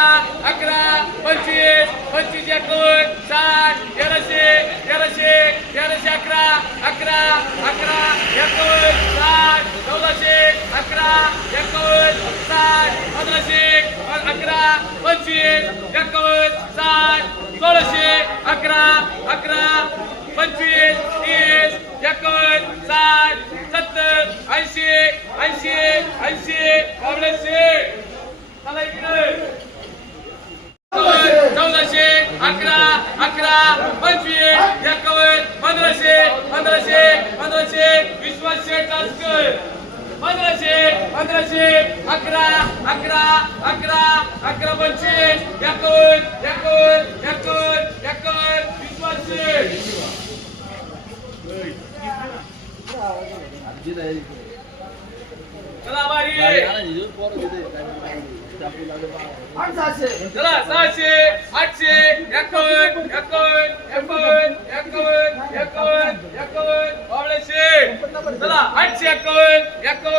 अकरा अकरा पंचवीस पंचवीस एकोण साठ तेराशे तेराशे तेराशे अकरा अकरा अकरा एकोण साठ चौदाशे अकरा एकोण साठ पंधराशे अकरा पंचवीस एकोण साठ सोळाशे अकरा अकरा पंचवीस तीस पंधराशे पंधराशे अकरा अकरा अकरा अकरा पंचवीस एकावन्न एकावन्न एकावन्न एकावन्न विश्वासशे चला बारी चला सहाशे आठशे एकावन्न एकावन्न एकावन्न एकावन्न एकावन्न एकावन्न बावळेशे चला आठशे एकावन्न एकावन्न साठ सत्तर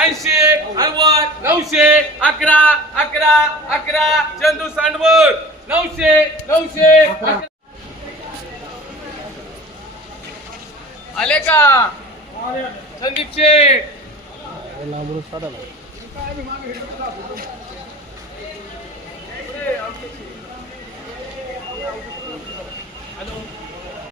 ऐंशी अरवत नऊशे अकरा अकरा अकरा चंदू सांडवळ नऊशे नऊशे. आले का? संदीप शेठ. हॅलो.